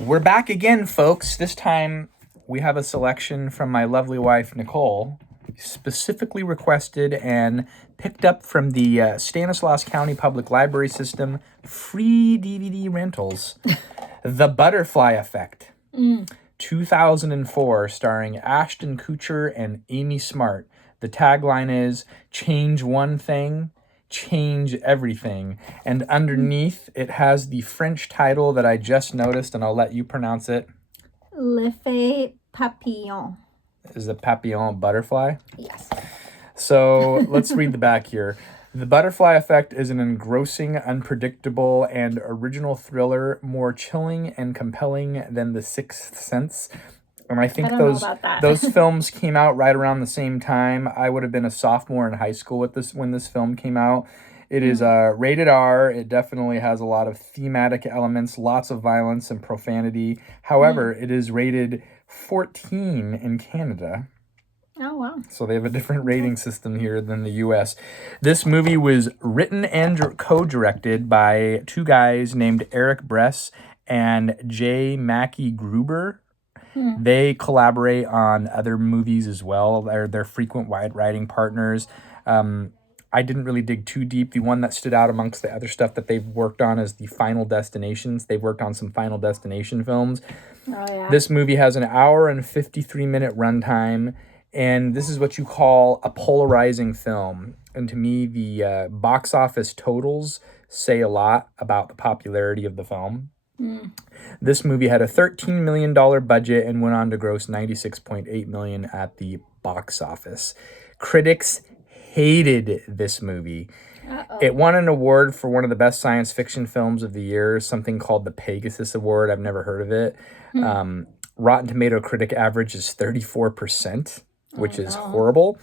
We're back again, folks. This time we have a selection from my lovely wife, Nicole, specifically requested and picked up from the Stanislaus County Public Library System free DVD rentals. The Butterfly Effect, 2004, starring Ashton Kutcher and Amy Smart. The tagline is, change one thing, change everything. And underneath, it has the French title that I just noticed, and I'll let you pronounce it. L'effet papillon. Is a papillon butterfly? Yes. So let's read the back here. The Butterfly Effect is an engrossing, unpredictable, and original thriller, more chilling and compelling than The Sixth Sense. And I think don't know about that. those films came out right around the same time. I would have been a sophomore in high school when this film came out. It is rated R. It definitely has a lot of thematic elements, lots of violence and profanity. However, it is rated 14 in Canada. Oh, wow. So they have a different rating system here than the U.S. This movie was written and co-directed by two guys named Eric Bress and J. Mackey Gruber. They collaborate on other movies as well. They're frequent writing partners. I didn't really dig too deep. The one that stood out amongst the other stuff that they've worked on is the Final Destinations. They've worked on some Final Destination films. Oh, yeah. This movie has an hour and 53-minute runtime, and this is what you call a polarizing film. And to me, the box office totals say a lot about the popularity of the film. This movie had a $13 million budget and went on to gross $96.8 million at the box office. Critics hated this movie. It won an award for one of the best science fiction films of the year, something called the Pegasus Award. I've never heard of it. Rotten Tomato critic average is 34%, which is horrible.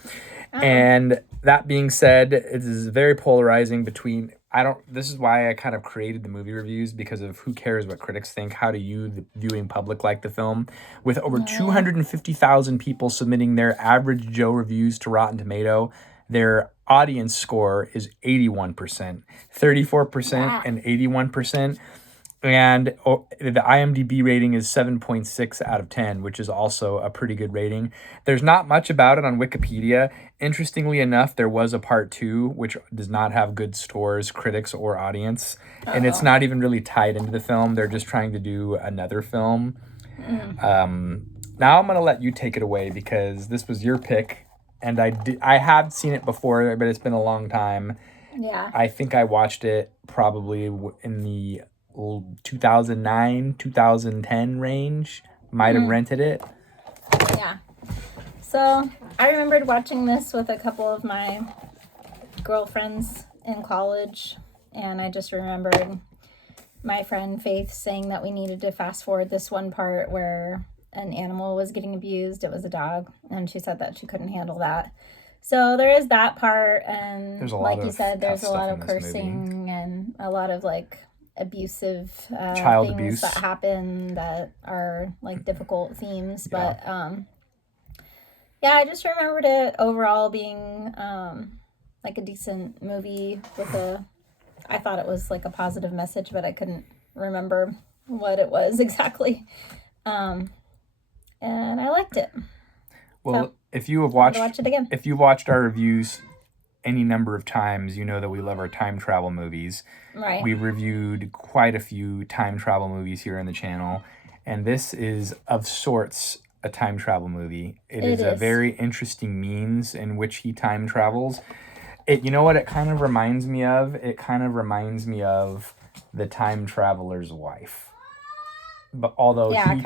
And that being said, it is very polarizing between... This is why I kind of created the movie reviews, because of who cares what critics think. How do you, the viewing public, like the film? With over 250,000 people submitting their average Joe reviews to Rotten Tomato, their audience score is 81%, 34% and 81%. And the IMDb rating is 7.6 out of 10, which is also a pretty good rating. There's not much about it on Wikipedia. Interestingly enough, there was a part 2, which does not have good scores, critics, or audience. And it's not even really tied into the film. They're just trying to do another film. Now I'm going to let you take it away, because this was your pick. And I have seen it before, but it's been a long time. Yeah. I think I watched it probably in the 2009, 2010 range. Might have rented it. Yeah. So I remembered watching this with a couple of my girlfriends in college, and I just remembered my friend Faith saying that we needed to fast forward this one part where an animal was getting abused. It was a dog, and she said that she couldn't handle that. So there is that part, and like you said, there's a lot of cursing and a lot of like abusive child things abuse that happen that are like difficult themes. But yeah, I just remembered it overall being like a decent movie with I thought it was like a positive message, but I couldn't remember what it was exactly. And I liked it. Well, so, if you have watch it again. If you watched our reviews any number of times, you know that we love our time travel movies. Right. We've reviewed quite a few time travel movies here on the channel, and this is of sorts a time travel movie. It is a very interesting means in which he time travels. You know what it kind of reminds me of? It kind of reminds me of The Time Traveler's Wife. But although and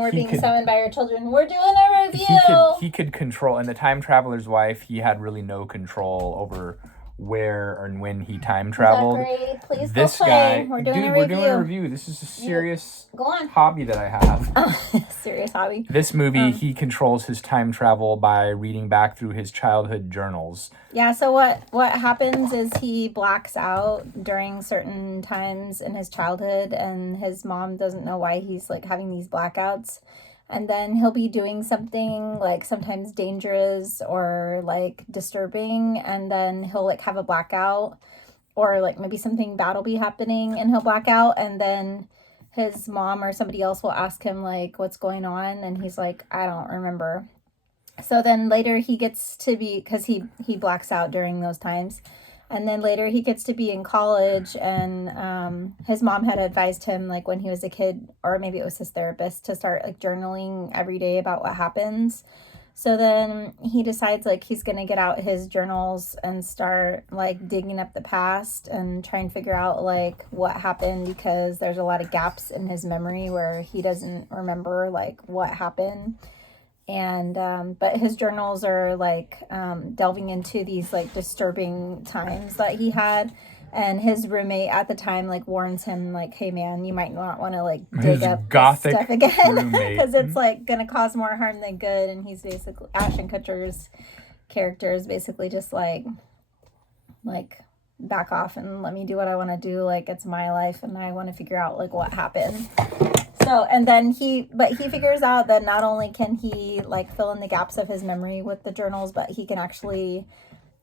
we're being summoned by our children. We're doing a review. He could control, in The Time Traveler's Wife, he had really no control over where and when he time traveled. Please this go guy, we're doing a review. This is a serious hobby that I have. Serious hobby. This movie, he controls his time travel by reading back through his childhood journals. Yeah, so what happens is he blacks out during certain times in his childhood, and his mom doesn't know why he's like having these blackouts. And then he'll be doing something like sometimes dangerous or like disturbing, and then he'll like have a blackout, or like maybe something bad will be happening and he'll black out, and then his mom or somebody else will ask him, like, what's going on, and he's like, I don't remember. So then later he gets to be, because he blacks out during those times, and then later he gets to be in college, and his mom had advised him, like, when he was a kid, or maybe it was his therapist, to start, like, journaling every day about what happens. So then he decides, like, he's going to get out his journals and start, like, digging up the past and try and figure out, like, what happened, because there's a lot of gaps in his memory where he doesn't remember, like, what happened. And but his journals are, like, delving into these, like, disturbing times that he had. And his roommate at the time, like, warns him, like, hey man, you might not want to, like, dig up gothic stuff again, roommate. because it's, like, gonna cause more harm than good. And he's basically, Ashton Kutcher's character is basically just like back off and let me do what I want to do, like, it's my life and I want to figure out, like, what happened. So, and then he figures out that not only can he, like, fill in the gaps of his memory with the journals, but he can actually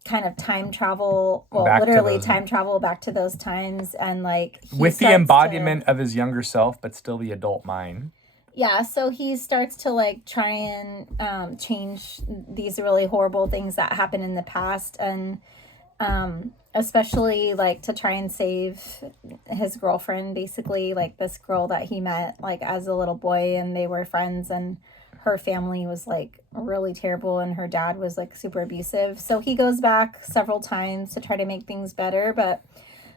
kind of time travel, well, literally time travel back to those times, and, like, with the embodiment of his younger self, but still the adult mind. Yeah, so he starts to, like, try and change these really horrible things that happened in the past, and especially, like, to try and save his girlfriend, basically, like, this girl that he met, like, as a little boy, and they were friends, and her family was, like, really terrible, and her dad was, like, super abusive. So he goes back several times to try to make things better. But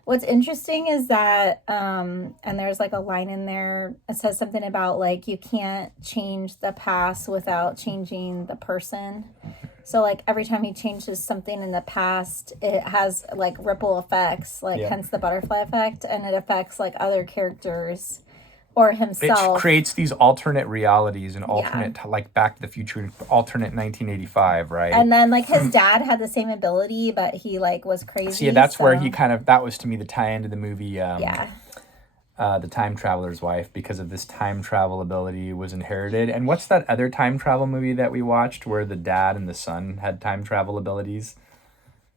what's interesting is that, and there's, like, a line in there, it says something about, like, you can't change the past without changing the person. So, like, every time he changes something in the past, it has, like, ripple effects, like, hence the butterfly effect, and it affects, like, other characters or himself. It creates these alternate realities and alternate, like, Back to the Future, alternate 1985, right? And then, like, his dad had the same ability, but he, like, was crazy. So, yeah, that's where he kind of, that was to me the tie-in to the movie, The Time Traveler's Wife, because of this time travel ability was inherited. And what's that other time travel movie that we watched where the dad and the son had time travel abilities?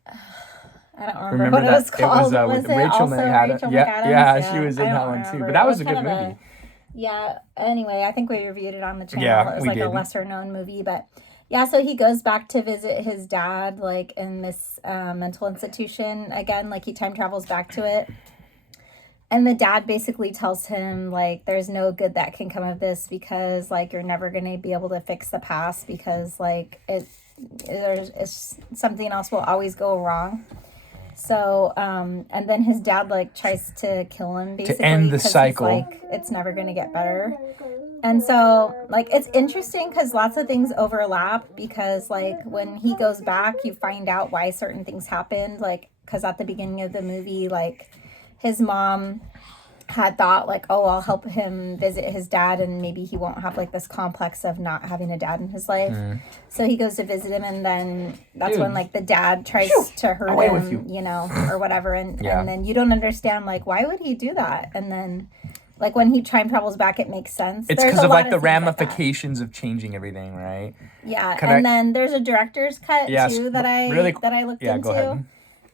I don't remember what it was called. It was Rachel McAdams? Yeah, she was in that one too. But that was a good movie. Anyway, I think we reviewed it on the channel. Yeah, it was, like, a lesser known movie. But yeah, so he goes back to visit his dad, like, in this mental institution again. Like, he time travels back to it. And the dad basically tells him, like, there's no good that can come of this, because, like, you're never going to be able to fix the past, because, like, it's something else will always go wrong. So, and then his dad, like, tries to kill him, basically, to end the cycle. Like, it's never going to get better. And so, like, it's interesting because lots of things overlap, because, like, when he goes back, you find out why certain things happened, like, because at the beginning of the movie, like, his mom had thought, like, oh, I'll help him visit his dad, and maybe he won't have, like, this complex of not having a dad in his life. So he goes to visit him, and then that's when, like, the dad tries to hurt him, you know, or whatever. And then you don't understand, like, why would he do that? And then, like, when he time travels back, it makes sense. It's because of, like, the ramifications of changing everything, right? Yeah, then there's a director's cut, too, that I looked into. Go ahead.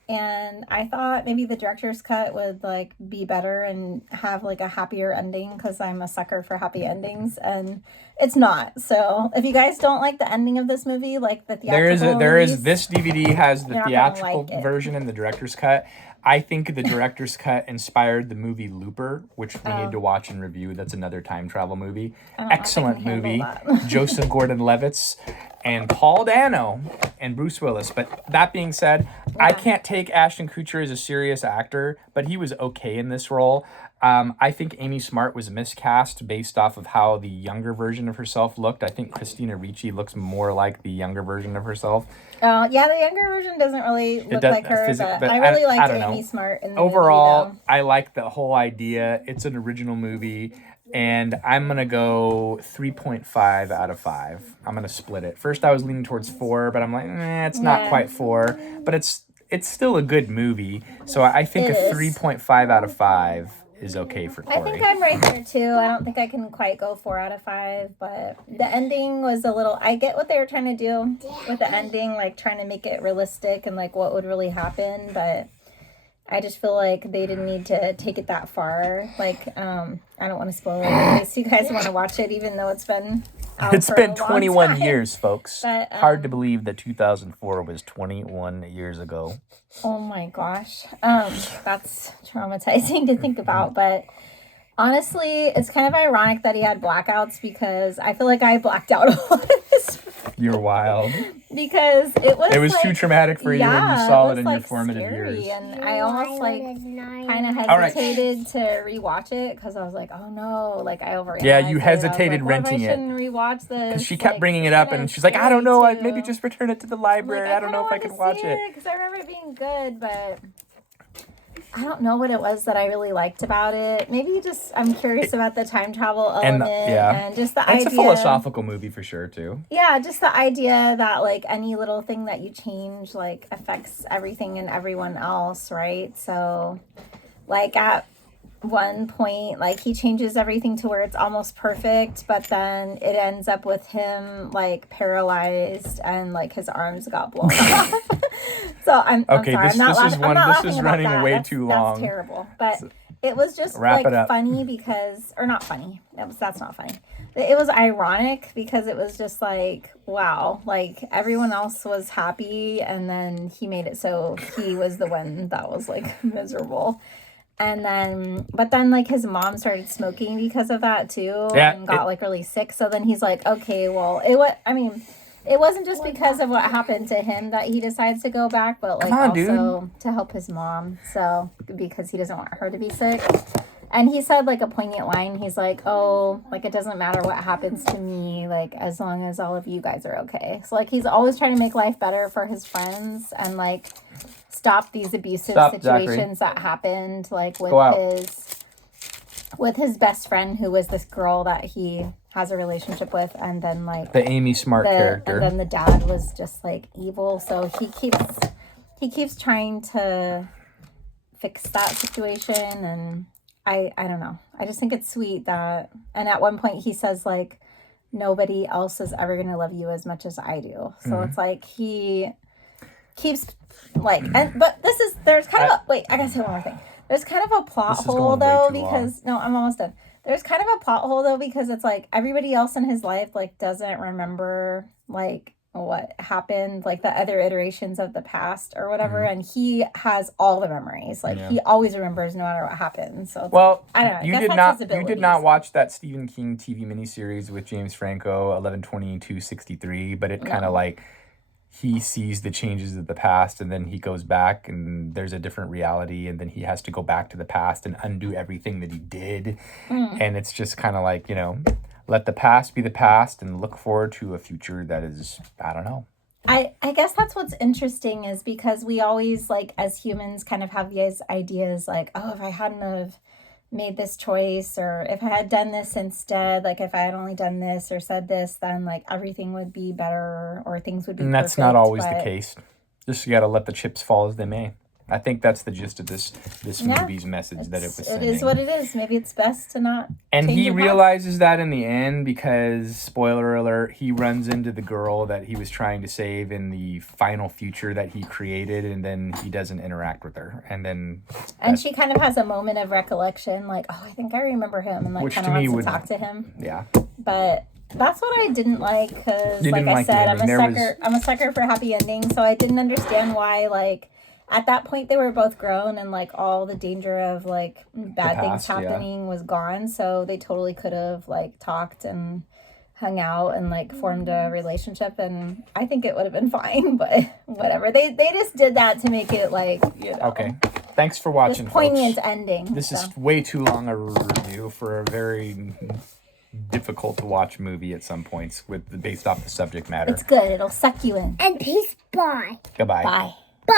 And I thought maybe the director's cut would, like, be better and have, like, a happier ending, because I'm a sucker for happy endings, and it's not. So if you guys don't like the ending of this movie, like the theatrical release, this DVD has the theatrical version and the director's cut. I think the director's cut inspired the movie Looper, which we need to watch and review. That's another time travel movie. Excellent movie. Joseph Gordon-Levitt and Paul Dano and Bruce Willis. But that being said, I can't take Ashton Kutcher as a serious actor, but he was okay in this role. I think Amy Smart was miscast based off of how the younger version of herself looked. I think Christina Ricci looks more like the younger version of herself. Oh, yeah, the younger version doesn't really look like her, but I really liked Amy Smart in the overall, movie, I like the whole idea. It's an original movie, and I'm going to go 3.5 out of 5. I'm going to split it. First, I was leaning towards 4, but I'm like, it's not quite 4, but it's still a good movie. So I think a 3.5 out of 5 is okay for Corey. I think I'm right there too. I don't think I can quite go 4 out of 5, but the ending was a little, I get what they were trying to do with the ending, like trying to make it realistic and like what would really happen, but I just feel like they didn't need to take it that far. Like, I don't want to spoil it in case you guys want to watch it, even though it's been out It's for been a long 21 time. years, folks. But, Hard to believe that 2004 was 21 years ago. Oh my gosh. That's traumatizing to think about, but honestly, it's kind of ironic that he had blackouts because I feel like I blacked out a lot of this You're wild. because it was too traumatic for you when you saw it in your like formative scary, years. and I almost like kind of All right. hesitated to rewatch it because I was like, oh no, like I overreacted. Yeah, you hesitated renting it. I shouldn't rewatch this Because she kept like, bringing it it's up, kinda and she's like, I don't know, scary, I'd maybe too. just return it to the I'm library. like, I don't know if I can watch it. because I remember it being good, but I don't know what it was that I really liked about it. Maybe just I'm curious about the time travel element and just the idea. It's a philosophical movie for sure, too. Yeah, just the idea that like any little thing that you change like affects everything and everyone else, right? So like at one point like he changes everything to where it's almost perfect, but then it ends up with him like paralyzed and like his arms got blown off. So I'm sorry. I'm not laughing. I'm not laughing this is about running that. way That's, too long. That's terrible. But it was just Wrap like it up. funny because, or not funny. That's not funny. It was ironic because it was just like, wow, like everyone else was happy, and then he made it so he was the one that was like miserable. And then, but then like his mom started smoking because of that too, and got like really sick. So then he's like, okay, well, it wasn't just because of what happened to him that he decides to go back, but like also to help his mom. So because he doesn't want her to be sick. And he said like a poignant line. He's like, oh, like it doesn't matter what happens to me, like as long as all of you guys are okay. So like he's always trying to make life better for his friends and like stop these abusive situations that happened like with his best friend who was this girl that he has a relationship with, and then like the Amy Smart character, and then the dad was just like evil. So he keeps trying to fix that situation, and I don't know. I just think it's sweet that, and at one point he says like nobody else is ever gonna love you as much as I do. So it's like he keeps like, but there's kind of wait, I gotta say one more thing. There's kind of a plot hole though because no, I'm almost done. There's kind of a plot hole though because it's like everybody else in his life like doesn't remember like what happened, like the other iterations of the past or whatever, and he has all the memories. Like he always remembers no matter what happens. So well, like, I don't know. You did not watch that Stephen King TV miniseries with James Franco, 11/22/63, but it kind of like he sees the changes of the past and then he goes back and there's a different reality and then he has to go back to the past and undo everything that he did. And it's just kind of like, you know, let the past be the past and look forward to a future that is, I don't know. I guess that's what's interesting is because we always like as humans kind of have these ideas like, oh, if I hadn't have made this choice or if I had done this instead, like if I had only done this or said this, then like everything would be better or things would be perfect. And that's not always the case. Just you got to let the chips fall as they may. I think that's the gist of this movie's message that it was sending. It is what it is. Maybe it's best to not. And he realizes that in the end because, spoiler alert, he runs into the girl that he was trying to save in the final future that he created, and then he doesn't interact with her. And she kind of has a moment of recollection, like, oh, I think I remember him, and like kind of wants to talk to him. Yeah. But that's what I didn't like because, like I said, I'm a sucker for happy endings, so I didn't understand why, like, at that point they were both grown and like all the danger of like bad things happening was gone, so they totally could have like talked and hung out and like formed a relationship, and I think it would have been fine, but whatever. They just did that to make it like, you know. Okay. Thanks for watching, this poignant folks. Ending. This is way too long a review for a very difficult to watch movie at some points based off the subject matter. It's good. It'll suck you in. And peace. Bye. Goodbye. Bye.